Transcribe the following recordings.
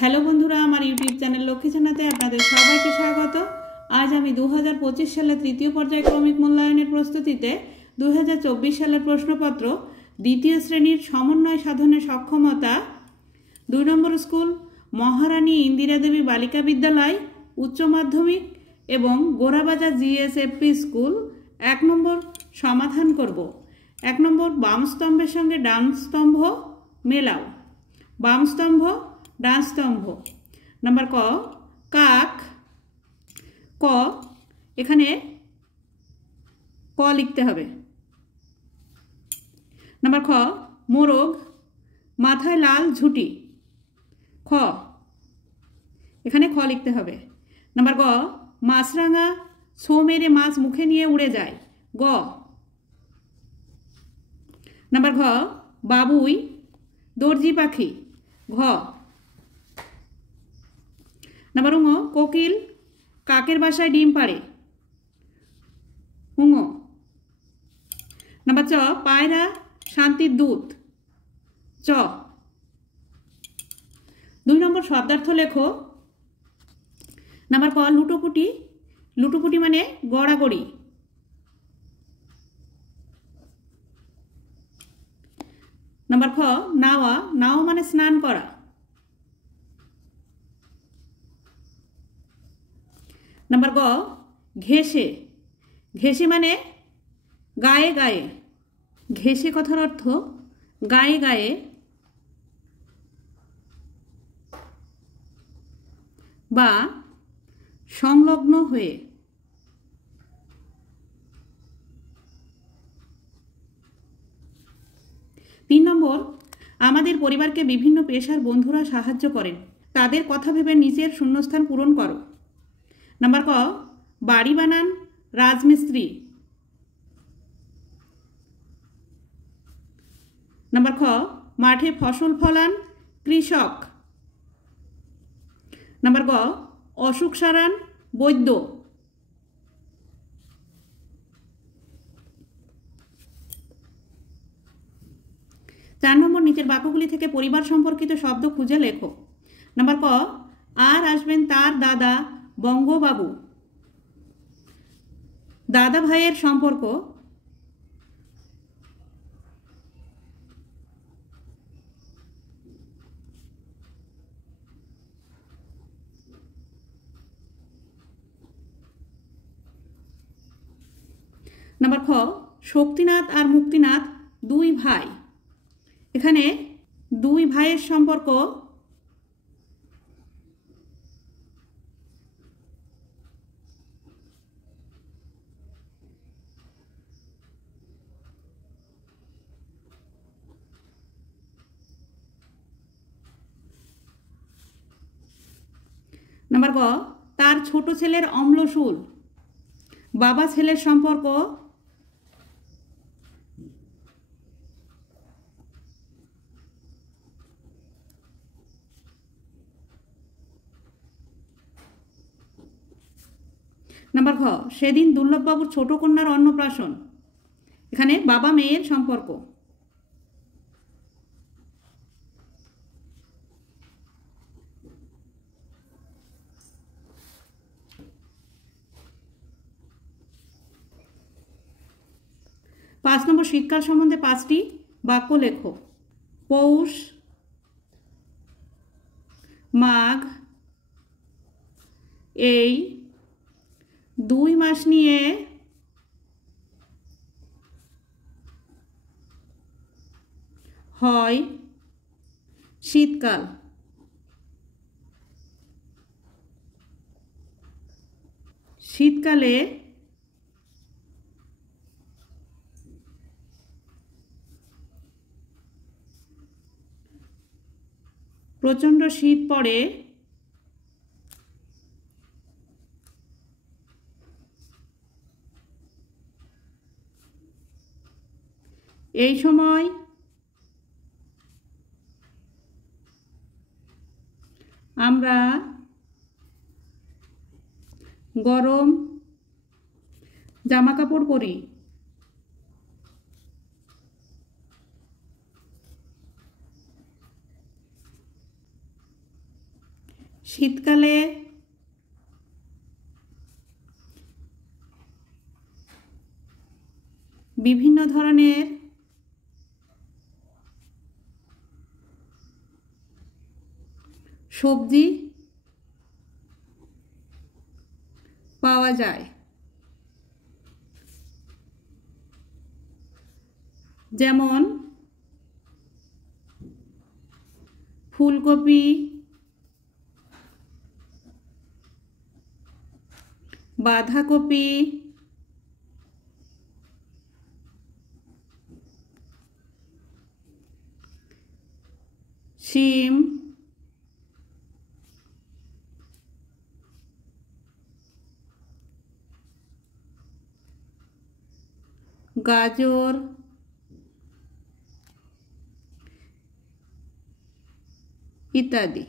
হ্যালো বন্ধুরা, আমার YouTube channel Lakshmi জানাতে আপনাদের সবাইকে স্বাগত। আজ আমি 2025 সালের তৃতীয় পর্যায় ক্রমিক মূল্যায়নের প্রস্তুতিতে 2024 সালের প্রশ্নপত্র দ্বিতীয় শ্রেণীর সমন্বয় সাধনে সক্ষমতা 2 নম্বর স্কুল মহারানী ইন্দিরা দেবী বালিকা বিদ্যালয় উচ্চ মাধ্যমিক এবং গোরাবাজার জিএসএফপি স্কুল 1 নম্বর সমাধান করব। 1 নম্বর বাম স্তম্ভের সঙ্গে ডান স্তম্ভ মেলাও। বাম স্তম্ভ ডান স্তম্ভ। নাম্বার ক কাক, ক এখানে ক লিখতে হবে। নাম্বার খ মোরগ, মাথায় লাল ঝুঁটি, খ এখানে খ লিখতে হবে। নাম্বার গ মাছরাঙা ছো মেরে মাছ মুখে নিয়ে উড়ে যায়, গ। নাম্বার ঘ বাবুই দর্জি পাখি, ঘ। নাম্বার ঙ কোকিল কাকের বাসায় ডিম পাড়ে, ঙ। নাম্বার চ পায়রা শান্তির দূত, চ। 2 নম্বর শব্দার্থ লেখো। নাম্বার ক লুটোপুটি, লুটোপুটি মানে গড়াগড়ি। নাম্বার খ নাওয়া, নাও মানে স্নান করা। নাম্বার গ ঘেঁষে, ঘেঁষে মানে গায়ে গায়ে। ঘেঁষে কথার অর্থ গায়ে গায়ে বা সংলগ্ন হয়ে। 3 নম্বর আমাদের পরিবারকে বিভিন্ন পেশার বন্ধুরা সাহায্য করেন, তাদের কথা ভেবে নিচের শূন্যস্থান পূরণ করো। নাম্বার ক বাড়ি বানান রাজমিস্ত্রি। নাম্বার খ মাঠে ফসল ফলান কৃষক। নাম্বার গ অসুখ সারান বৈদ্য। চার নম্বর নিচের বাক্যগুলি থেকে পরিবার সম্পর্কিত শব্দ খুঁজে লেখো। নাম্বার ক আর আসবেন তার দাদা বঙ্গবাবু, দাদা ভাইয়ের সম্পর্ক। নাম্বার খ শক্তিনাথ আর মুক্তিনাথ 2 ভাই, এখানে 2 ভাইয়ের সম্পর্ক। নাম্বার গ তার ছোট ছেলের অম্লশূল, বাবা ছেলের সম্পর্ক। নাম্বার ঘ সেদিন দুর্লভবাবুর ছোট কন্যার অন্নপ্রাশন, এখানে বাবা মেয়ের সম্পর্ক। পাঁচ নম্বর শীতকাল সম্বন্ধে 5টি বাক্য লেখো। পৌষ, মাঘ এই 2 মাস নিয়ে হয় শীতকাল। শীতকালে প্রচণ্ড শীত পড়ে, এই সময় আমরা গরম জামা কাপড় পরি। শীতকালে বিভিন্ন ধরনের সবজি পাওয়া যায়, যেমন ফুলকপি, বাঁধাকপি, শিম, গাজর ইত্যাদি।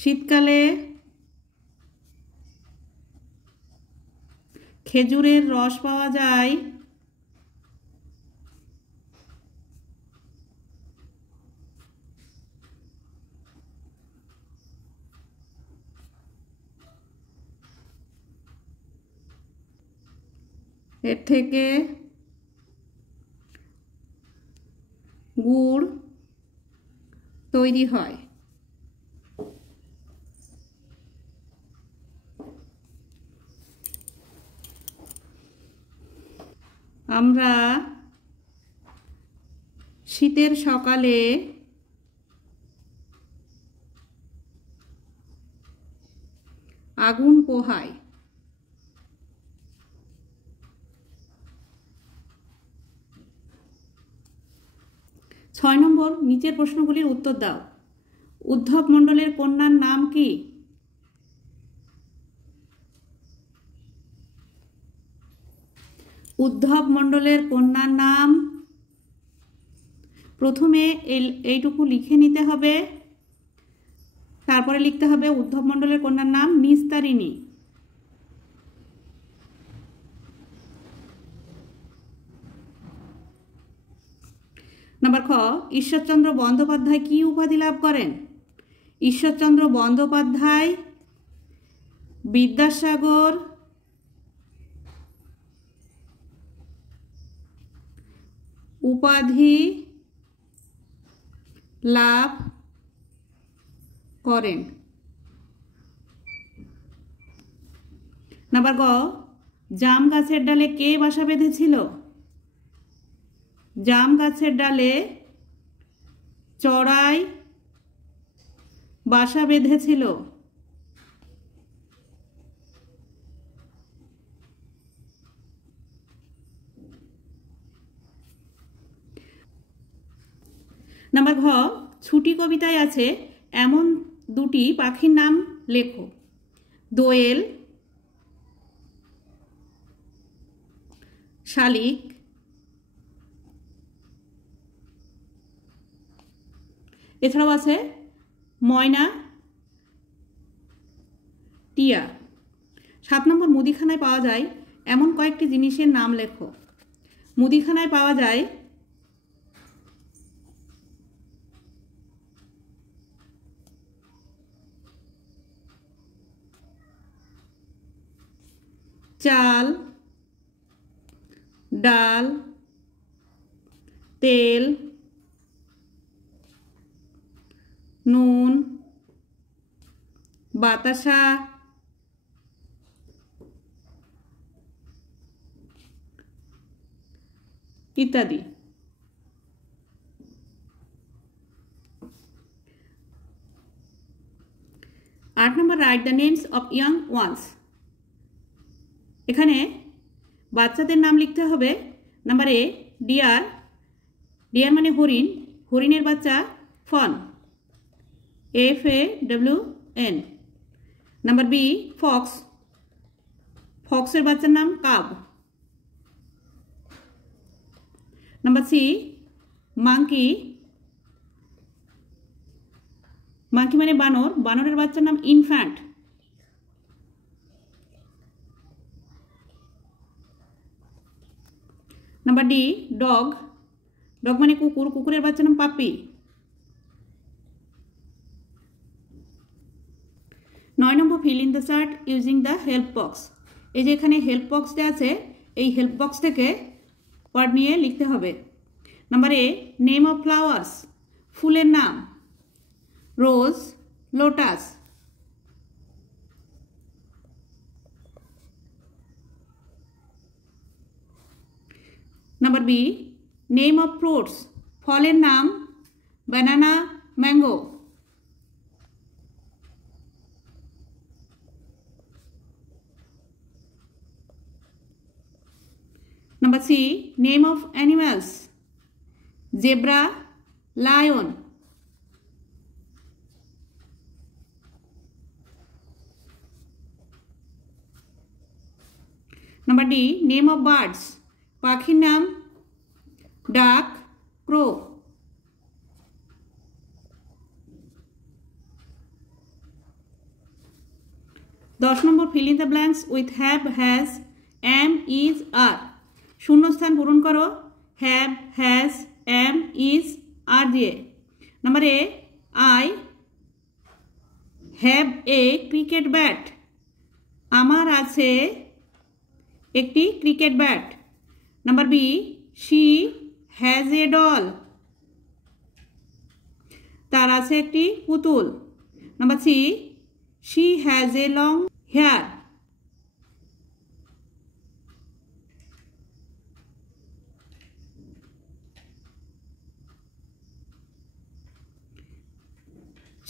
শীতকালে খেজুরের রস পাওয়া যায়, এর থেকে গুড় তৈরি হয়। আমরা শীতের সকালে আগুন পোহাই। 6 নম্বর, নিচের প্রশ্নগুলির উত্তর দাও। উদ্ধব মণ্ডলের কন্যার নাম কি? উদ্ধব মণ্ডলের কন্যার নাম, প্রথমে এইটুকু লিখে নিতে হবে, তারপরে লিখতে হবে উদ্ধব মণ্ডলের কন্যার নাম নিস্তারিণী। নাম্বার খ, ঈশ্বরচন্দ্র বন্দ্যোপাধ্যায় কি উপাধি লাভ করেন? ঈশ্বরচন্দ্র বন্দ্যোপাধ্যায় বিদ্যাসাগর উপাধি লাভ করেন। নাম্বার গ, জাম গাছের ডালে কে বাসা বেঁধেছিল? জাম গাছের ডালে চড়াই বাসা বেঁধেছিল। নাম্বার ঘ, ছুটি কবিতায় আছে এমন দুটি পাখির নাম লেখো। দোয়েল, শালিক, এছাড়াও আছে ময়না, টিয়া। 7 নম্বর, মুদিখানায় পাওয়া যায় এমন কয়েকটি জিনিসের নাম লেখো। মুদিখানায় পাওয়া যায় চাল, ডাল, তেল, নুন, বাতাসা, ইত্যাদি। 8 number, write the names of young ones. এখানে বাচ্চাদের নাম লিখতে হবে। নাম্বার এ, ডিয়ার, ডিয়ার মানে হরিণ, হরিণের বাচ্চা fawn, FAWN। Number B, fox, ফক্সের বাচ্চার নাম cub. Number C, monkey, monkey মানে বানর, বানরের বাচ্চার নাম infant. Number D, dog, dog মানে কুকুর, কুকুরের বাচ্চার নাম পাপি। fill in the chart using the help box. এই যে এখানে হেল্প বক্স দেওয়া আছে, এই হেল্প বক্স থেকে ওয়ার্ড নিয়ে লিখতে হবে। Number A, name of flowers, ফুলের নাম, rose, lotus. Number B, name of fruits, ফলের নাম, banana, mango. Number C, name of animals, zebra, lion. Number D, name of birds, পাখির নাম, duck, crow. দশ নম্বর, fill in the blanks with have, has, am, is, are. শূন্যস্থান পূরণ করো have, has, am, is, are দিয়ে। Number A, I have a cricket bat, আমার আছে একটি cricket bat. Number B, she has a doll, তার আছে একটি পুতুল। Number C, she has a long hair,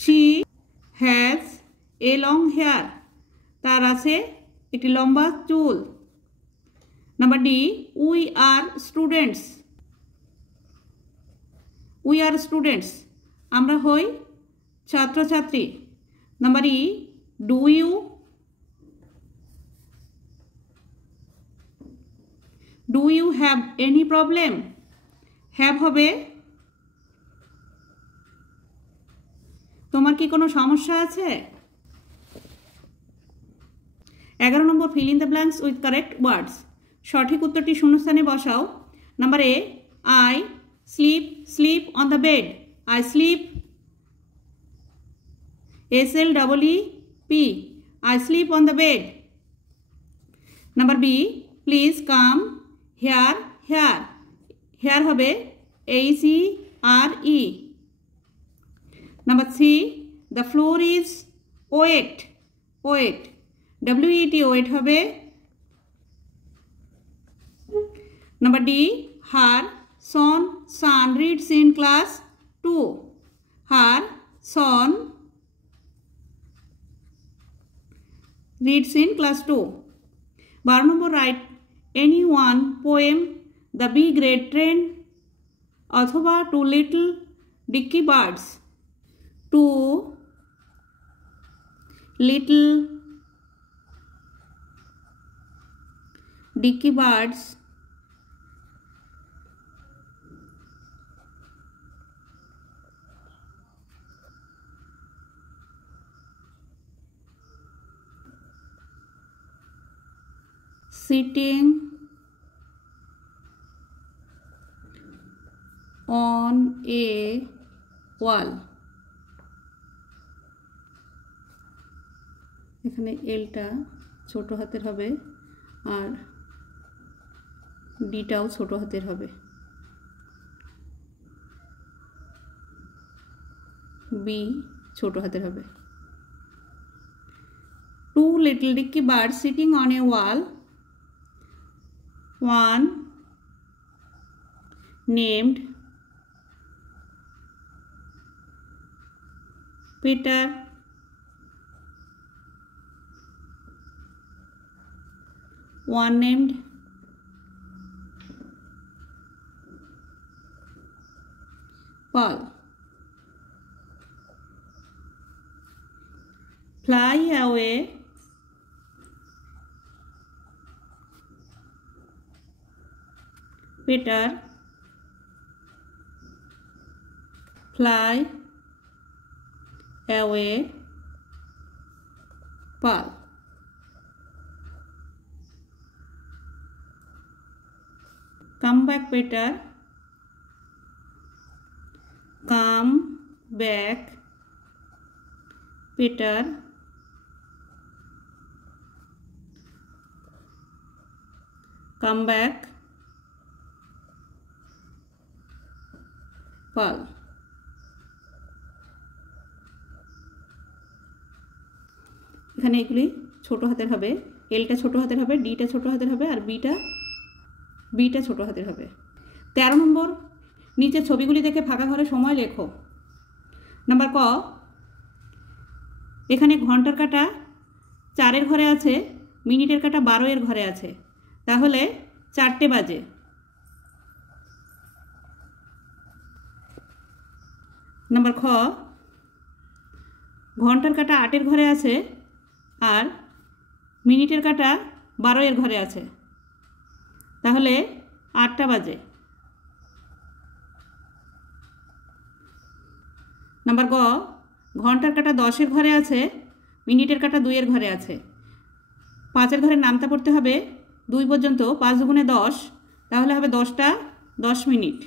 she has a long hair, তার আছে একটি লম্বা চুল। Number D, we are students, we are students, আমরা হই ছাত্রছাত্রী। Number E, do you have any problem, have হবে তোমার কি কোনো সমস্যা আছে। 11 নম্বর, fill in the blanks with correct words, সঠিক উত্তরটি শূন্যস্থানে বসাও। Number A, I sleep on the bed, I sleep, SLEEP, I sleep on the bed. Number B, please come here, here হবে HERE। Number C, the floor is wet, wet, wet হবে। Number D, her son reads in class 2, her son reads in class 2. 12 number, write any one poem, the big red train অথবা two little dicky birds, two little dicky birds sitting on a wall, এখানে এলটা ছোট হাতের হবে আর ডিটাও ছোট হাতের হবে, বি ছোট হাতের হবে। Two little dicky birds sitting on a wall, one named Peter, one named Paul. Fly away Peter, fly away Paul. Come back Peter, come back Peter, come back, pal. এখানে এগুলি ছোট হাতের হবে, এলটা ছোট হাতের হবে, ডিটা ছোট হাতের হবে, আর বিটা ছোট হাতের হবে। 13 নম্বর, নিচের ছবিগুলি দেখে ফাঁকা ঘরে সময় লেখো। নাম্বার ক, এখানে ঘন্টার কাঁটা 4-এর ঘরে আছে, মিনিটের কাঁটা 12-এর ঘরে আছে, তাহলে 4টে বাজে। নাম্বার খ, ঘন্টার কাঁটা 8-এর ঘরে আছে আর মিনিটের কাঁটা 12-এর ঘরে আছে, তাহলে 8টা বাজে। নাম্বার গ, ঘন্টার কাঁটা 10-এর ঘরে আছে, মিনিটের কাঁটা 2-এর ঘরে আছে। 5-এর ঘরে নামতা পড়তে হবে 2 পর্যন্ত, 5 দুগুণে 10, তাহলে হবে 10টা 10 মিনিট।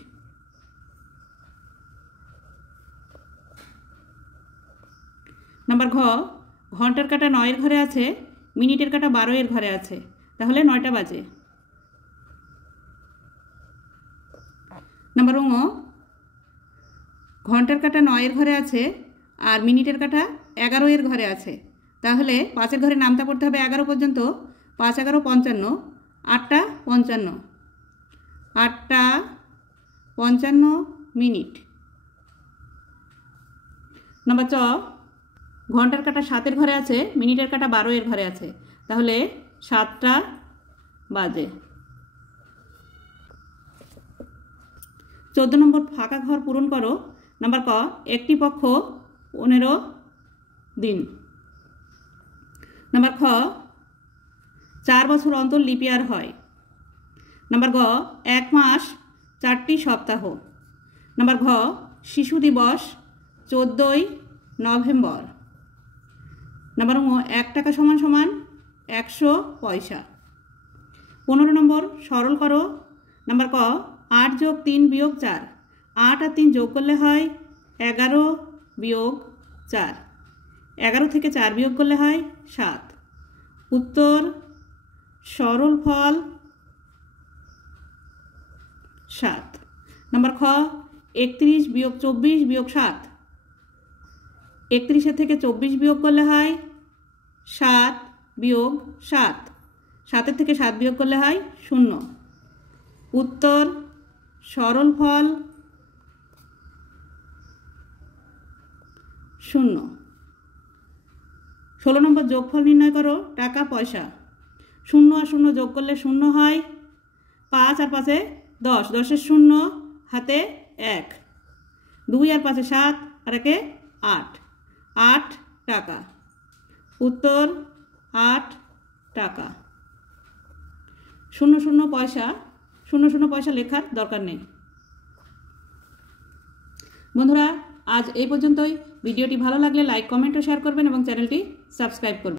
নাম্বার ঘ, ঘন্টার কাঁটা 9-এর ঘরে আছে, মিনিটের কাঁটা 12-এর ঘরে আছে, তাহলে 9টা বাজে। নাম্বার ঙ, ঘন্টার কাঁটা 9-এর ঘরে আছে আর মিনিটের কাঁটা 11-এর ঘরে আছে, তাহলে 5-এর ঘরে নামতা পড়তে হবে 11 পর্যন্ত, 5 11 55, 8টা 55, 8টা 55 মিনিট। নাম্বার চ, ঘন্টার কাঁটা 7-এর ঘরে আছে, মিনিটের কাঁটা 12-এর ঘরে আছে, তাহলে 7টা বাজে। 14 নম্বর, ফাঁকা ঘর পূরণ করো। নাম্বার ক, একটি পক্ষ 15 দিন। নাম্বার খ, 4 বছর অন্তর লিপ ইয়ার হয়। নাম্বার গ, 1 মাস 4টি সপ্তাহ। নাম্বার ঘ, শিশু দিবস 14ই নভেম্বর। নাম্বার ঙ, 1 টাকা সমান সমান 100 পয়সা। 15 নম্বর, সরল করো। নাম্বার ক, 8 + 3 - 4, 8 আর 3 যোগ করলে হয় 11 - 4, 11 থেকে 4 বিয়োগ করলে হয় 7। উত্তর সরল ফল 7। নাম্বার খ, 31 - 24 - 7, 31 থেকে 24 বিয়োগ করলে হয় 7 - 7, 7 থেকে 7 বিয়োগ করলে হয় 0। উত্তর সরল ফল 0। 16 নম্বর, যোগফল নির্ণয় করো। টাকা পয়সা। 0 আর 0 যোগ করলে 0 হয়, 5 আর 5-এ 10, 10-এর 0 হাতে 1, 2 আর 5-এ 7 আর 1-এ 8, 8 টাকা। উত্তর 8 টাকা। 00 পয়সা, 00 পয়সা লেখার দরকার নেই। বন্ধুরা, আজ এই পর্যন্তই। ভিডিওটি ভালো লাগলে লাইক, কমেন্ট ও শেয়ার করবেন এবং চ্যানেলটি সাবস্ক্রাইব করবেন।